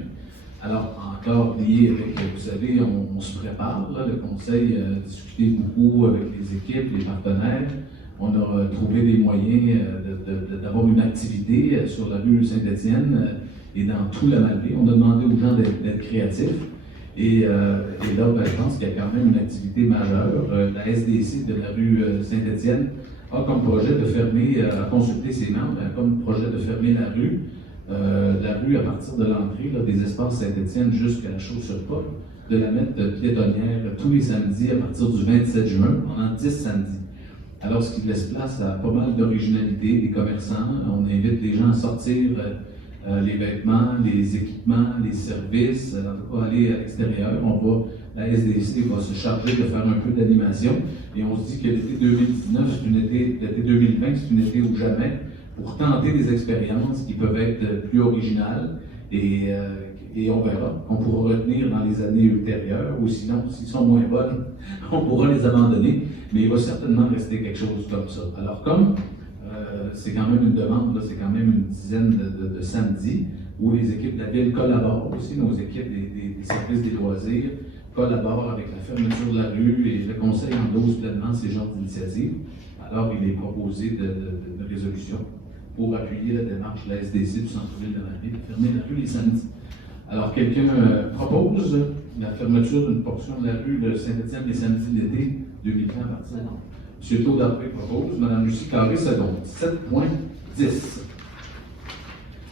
Alors, encore lié avec, vous savez, on se prépare, là, le Conseil a discuté beaucoup avec les équipes, les partenaires. On a trouvé des moyens d'avoir une activité sur la rue Saint-Étienne et dans tout la Malbaie. On a demandé aux gens d'être créatifs. Et là, je pense qu'il y a quand même une activité majeure. La SDC de la rue Saint-Étienne a comme projet de fermer, à consulter ses membres, a comme projet de fermer la rue à partir de l'entrée des espaces Saint-Étienne jusqu'à la Chaux-sur-Pop, de la mettre piétonnière tous les samedis à partir du 27 juin, pendant 10 samedis. Alors, ce qui laisse place à pas mal d'originalité des commerçants. On invite les gens à sortir les vêtements, les équipements, les services, en tout cas aller à l'extérieur. La SDC va se charger de faire un peu d'animation et on se dit que l'été 2019, l'été 2020, c'est un été ou jamais pour tenter des expériences qui peuvent être plus originales et on verra. On pourra retenir dans les années ultérieures ou sinon, s'ils sont moins bonnes, on pourra les abandonner, mais il va certainement rester quelque chose comme ça. Alors comme c'est quand même une demande, là, c'est quand même une dizaine de samedis où les équipes de la ville collaborent aussi, nos équipes des services des loisirs collaborent avec la fermeture de la rue et le Conseil endosse pleinement ces genres d'initiatives. Alors il est proposé de résolution pour appuyer la démarche de la SDC du centre-ville de Malbaie de fermer la rue les samedis. Alors quelqu'un propose la fermeture d'une portion de la rue de Saint-Étienne les samedis de l'été 2020 à partir de M. Taudarpé propose, Mme Lucie Carré seconde. 7.10.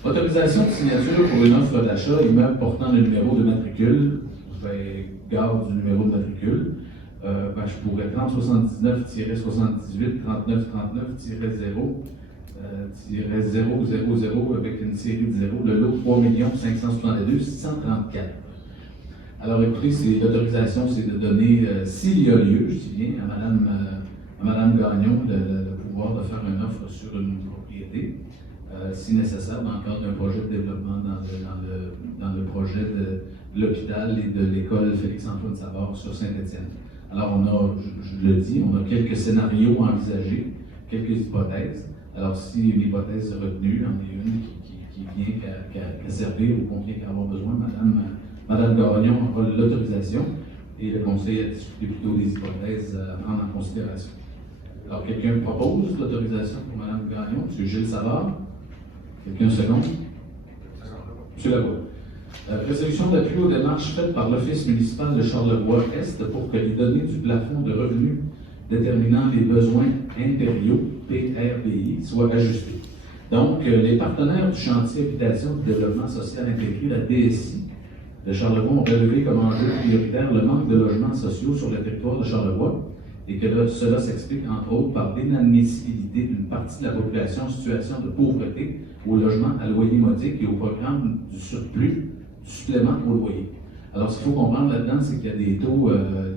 Autorisation de signature pour une offre d'achat immeuble portant le numéro de matricule, garde du numéro de matricule. Je pourrais 3079-78, 3939-0, 000 avec une série de zéros, le lot 3 562 634. Alors écoutez, l'autorisation, c'est de donner, s'il y a lieu, je dis bien, à Mme Gagnon le pouvoir de faire une offre sur une propriété, si nécessaire, dans le cadre d'un projet de développement dans le projet de l'hôpital et de l'école Félix-Antoine Savard sur Saint-Étienne. Alors je le dis, on a quelques scénarios envisagés, quelques hypothèses. Alors si une hypothèse est retenue, on est une qui vient qu'à servir ou qu'on vient qu'à avoir besoin, Mme Gagnon aura l'autorisation et le Conseil a discuté plutôt des hypothèses à prendre en considération. Alors, quelqu'un propose l'autorisation pour Mme Gagnon, M. Gilles Savard. Quelqu'un second? M. Lavoie. Résolution d'appui aux démarches faites par l'Office municipal de Charlevoix-Est pour que les données du plafond de revenus déterminant les besoins impériaux, PRBI, soient ajustées. Donc, les partenaires du chantier Habitation du développement social intégré, la DSI, de Charlevoix ont relevé comme enjeu prioritaire le manque de logements sociaux sur le territoire de Charlevoix et que cela s'explique entre autres par l'inadmissibilité d'une partie de la population en situation de pauvreté au logement à loyer modique et au programme du surplus, du supplément au loyer. Alors, ce qu'il faut comprendre là-dedans, c'est qu'il y a des taux,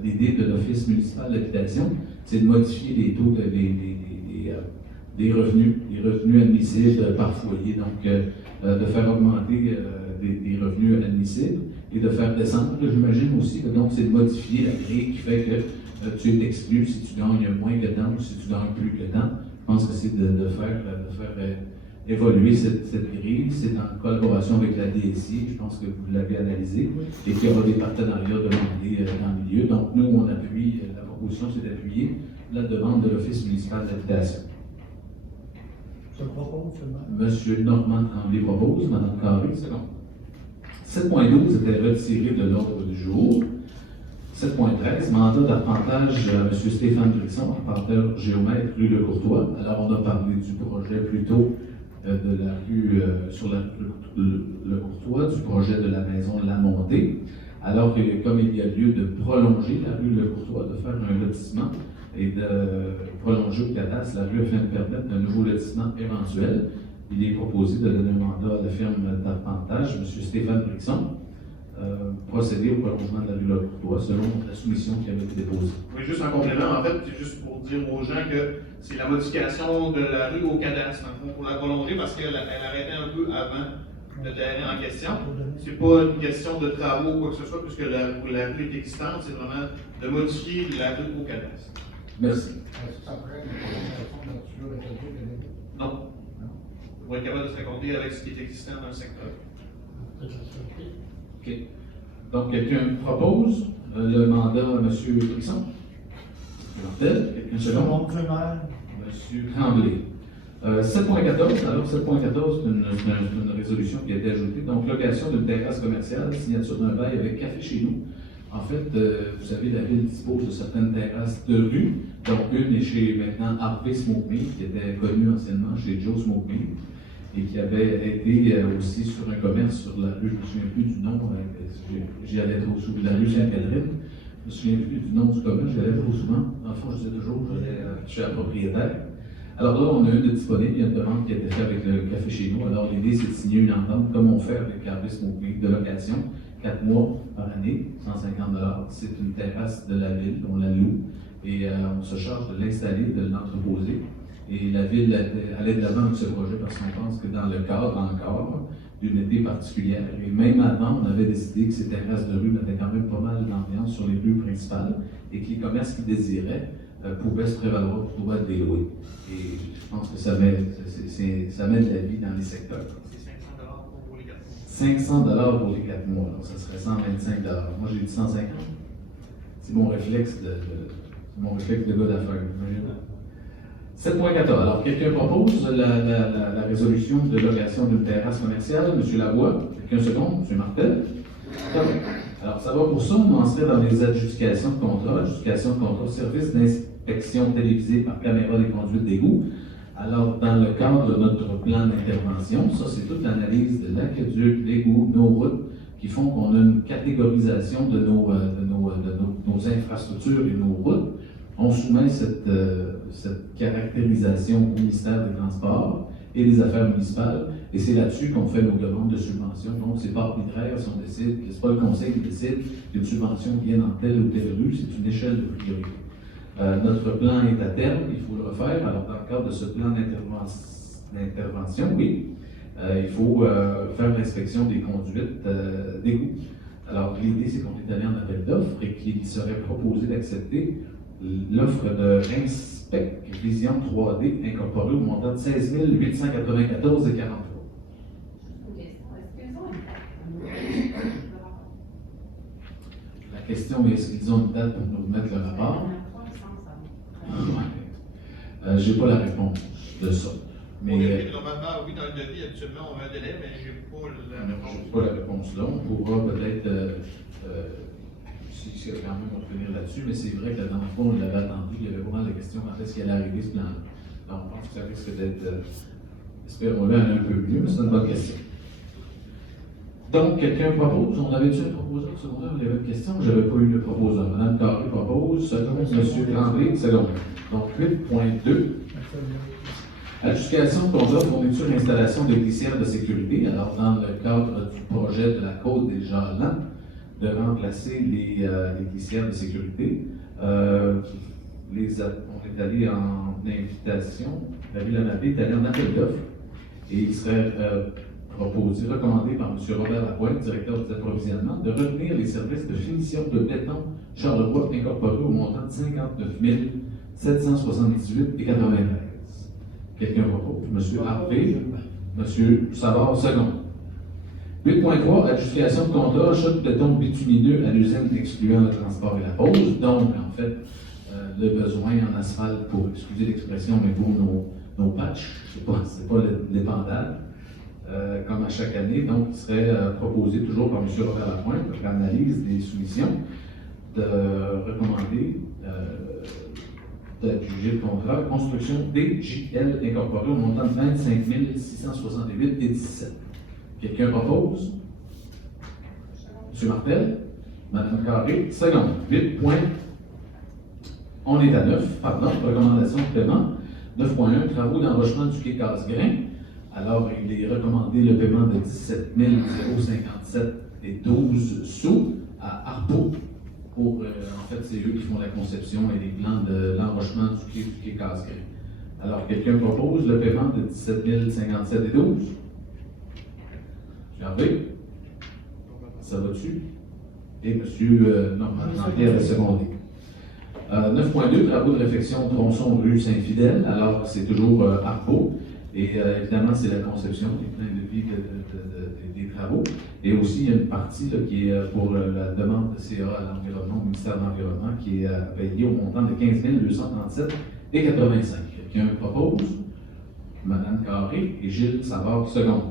l'idée de l'Office municipal d'habitation, c'est de modifier les taux des revenus admissibles par foyer. Donc, de faire augmenter des revenus admissibles et de faire descendre, j'imagine aussi. Donc, c'est de modifier la grille qui fait que tu es exclu si tu gagnes moins que temps ou si tu gagnes plus que temps. Je pense que c'est de faire évoluer cette grille. C'est en collaboration avec la DSI, je pense que vous l'avez analysé, et qu'il y aura des partenariats demandés dans le milieu. Donc, nous, on appuie, la proposition, c'est d'appuyer la demande de l'Office municipal d'habitation. Je propose seulement. Monsieur Normand Tremblay propose, Madame Carré, c'est bon. 7.12 était retiré de l'ordre du jour. 7.13, mandat d'arpentage à M. Stéphane Brisson, arpenteur géomètre, rue Le Courtois. Alors, on a parlé du projet plutôt de la rue, sur la rue Le Courtois, du projet de la maison La Montée. Alors que, comme il y a lieu de prolonger la rue Le Courtois, de faire un lotissement et de prolonger au cadastre la rue afin de permettre un nouveau lotissement éventuel, il est proposé de donner un mandat à la firme d'arpentage, M. Stéphane Brisson, procéder au prolongement de la rue Le Courtois selon la soumission qui avait été déposée. Oui, juste en complément, en fait, c'est juste pour dire aux gens que c'est la modification de la rue au cadastre, pour la prolonger parce qu'elle arrêtait un peu avant le terrain en question. C'est pas une question de travaux ou quoi que ce soit, puisque la rue est existante, c'est vraiment de modifier la rue au cadastre. Merci. Est-ce que ça ferait une prolongation de nature écologique à l'époque? Non. On va être capable de se raccorder avec ce qui est existant dans le secteur. OK. Donc, quelqu'un propose le mandat à M. Brisson? Martel, quelqu'un second? M. Tremblay. 7.14, alors 7.14, c'est une résolution qui a été ajoutée. Donc, location d'une terrasse commerciale, signature d'un bail avec Café Chez Nous. En fait, vous savez, la ville dispose de certaines terrasses de rue. Donc, une est chez maintenant Harvey Smoke Meat, qui était connue anciennement chez Joe Smoke Meat, et qui avait été aussi sur un commerce sur la rue, je ne me souviens plus du nom, j'y allais trop souvent, la rue Sainte-Catherine. Je ne me souviens plus du nom du commerce, j'y allais trop souvent. En fond, je disais toujours, je suis la propriétaire. Alors là, on a une de disponible, il y a une demande qui a été faite avec le Café Chez Nous. Alors l'idée, c'est de signer une entente, comme on fait avec Harvey Smoke Meat, de location, 4 mois par année, 150 $. C'est une terrasse de la ville, on la loue, et on se charge de l'installer, de l'entreposer. Et la ville allait de l'avant avec ce projet parce qu'on pense que dans le cadre encore d'une été particulière, et même avant, on avait décidé que ces terrasses de rue mettaient quand même pas mal d'ambiance sur les rues principales et que les commerces qui désiraient pouvaient se prévaloir du droit de les louer. Et je pense que ça met de la vie dans les secteurs. C'est 500 pour les 4 mois. 500 $ pour les 4 mois, donc ça serait 125 $. Moi, j'ai dit 150. C'est mon réflexe de gars d'affaires. 7.14. Alors, quelqu'un propose la résolution de location d'une terrasse commerciale. M. Lavoie, quelqu'un second. M. Martel. Alors, ça va pour ça. On en serait dans les adjudications de contrat. Adjudication de contrat, service d'inspection télévisée par caméra des conduites d'égout. Alors, dans le cadre de notre plan d'intervention, ça, c'est toute l'analyse de l'aqueduc, l'égout, nos routes, qui font qu'on a une catégorisation de nos infrastructures et nos routes. On soumet cette caractérisation au ministère des Transports et des Affaires municipales, et c'est là-dessus qu'on fait nos demandes de subvention. Donc, c'est pas arbitraire si on décide, c'est pas le conseil qui décide qu'une subvention vient dans telle ou telle rue, c'est une échelle de priorité. Notre plan est à terme, il faut le refaire. Alors, dans le cadre de ce plan d'intervention, oui, il faut faire l'inspection des conduites d'égout. Alors, l'idée, c'est qu'on est allé en appel d'offres et qu'il serait proposé d'accepter l'offre de Inspect Vision 3D incorporée au montant de 16 894,43 $. La question est, est-ce qu'ils ont une date pour nous mettre le rapport? J'ai pas la réponse de ça. Mais normalement, oui, dans le devis, habituellement, on a un délai, mais je n'ai pas la réponse. Je n'ai pas la réponse là. On pourra peut-être, si quand même on revenir là-dessus, mais c'est vrai que la dernière fois, on l'avait attendu, il y avait pas mal de questions quand est-ce qu'il allait arriver ce plan-là. Donc, je pense que ça risque d'être, espérons-le, un peu mieux, mais c'est une bonne question. Donc, quelqu'un propose. On avait-tu un proposeur secondaire? Il y avait une question. Je n'avais pas eu de proposeur. Mme Carré propose. Second, M. Tremblay, second. Donc, 8.2. Adjudication de contrat fourniture et installation de glissières de sécurité. Alors, dans le cadre du projet de la Côte des Jalons, de remplacer les glissières de sécurité, on est allé en invitation. la Ville Anapé est allé en appel d'offres et il serait recommandé par M. Robert Lapointe, directeur des approvisionnements, de retenir les services de finition de béton Charlevoix incorporés au montant de 59 778,93. Quelqu'un propose? M. Harvey, M. Savard, second. 8.3, adjudication de contrat, achat de béton bitumineux à l'usine excluant le transport et la pose. Donc, en fait, le besoin en asphalte pour, excusez l'expression, mais pour nos patchs, c'est pas l'épandage, comme à chaque année. Donc, il serait proposé toujours par M. Robert Lapointe, pour l'analyse des soumissions, de recommander d'adjuger le contrat construction DJL incorporé au montant de 25 668,17. Quelqu'un propose? M. Martel? Mme Carré? Seconde. 8 points. On est à 9, pardon, recommandation de paiement. 9.1, travaux d'enrochement du quai Casgrain. Alors, il est recommandé le paiement de 17 057 et 12 sous à Harpo. En fait, c'est eux qui font la conception et les plans de l'enrochement du quai Casgrain. Alors, quelqu'un propose le paiement de 17 057 et 12? Hervé? Ça va-tu? Et M. Normand-Pierre est secondé. 9.2, travaux de réfection tronçon rue Saint-Fidèle. Alors, c'est toujours Harpo. Et évidemment, c'est la conception, les plans de vie des travaux. Et aussi, il y a une partie là, qui est pour la demande de CA à l'environnement, au ministère de l'Environnement, qui est payée au montant de 15 237,85. Quelqu'un propose? Mme Carré et Gilles Savard, second.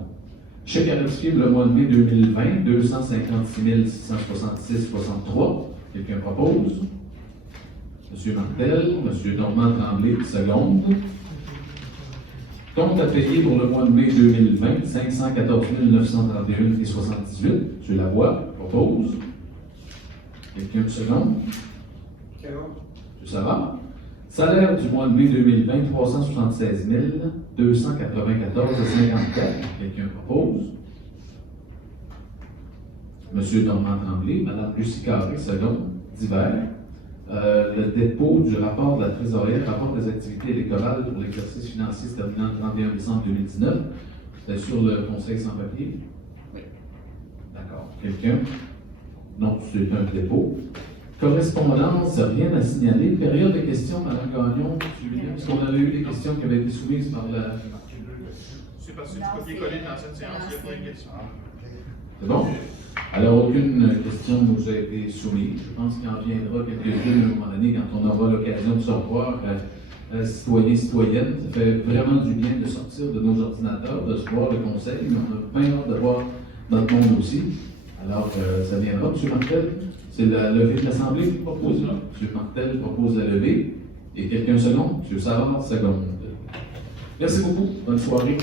Chèque à rectifier pour le mois de mai 2020, 256 666,63. Quelqu'un propose? M. Martel, M. Normand Tremblay, seconde. Compte à payer pour le mois de mai 2020, 514 931,78. M. Lavoie propose. Quelqu'un de seconde? M. Savard. Salaire du mois de mai 2020, 376 294,54. Quelqu'un propose? M. Normand Tremblay, Mme Lucie Carré, seconde, divers. Le dépôt du rapport de la trésorière, rapport des activités électorales pour l'exercice financier se terminant le 31 décembre 2019. C'était sur le conseil sans papier? Oui. D'accord. Quelqu'un? Non, c'est un dépôt. Correspondance, rien à signaler. Période de questions, Mme Gagnon, est-ce qu'on avait eu des questions qui avaient été soumises par la... C'est parce que c'est du copier-coller dans cette séance, il n'y a pas de question. C'est bon? Alors, aucune question nous a été soumise. Je pense qu'il en viendra quelques-unes à un moment donné quand on aura l'occasion de se revoir, citoyens, citoyennes. Ça fait vraiment du bien de sortir de nos ordinateurs, de se voir le conseil, mais on a bien hâte de voir notre monde aussi. Alors, ça viendra. M. Martel, c'est la levée de l'Assemblée qui propose là. M. Martel propose la levée. Et quelqu'un second? M. Savard, seconde. Merci beaucoup. Bonne soirée.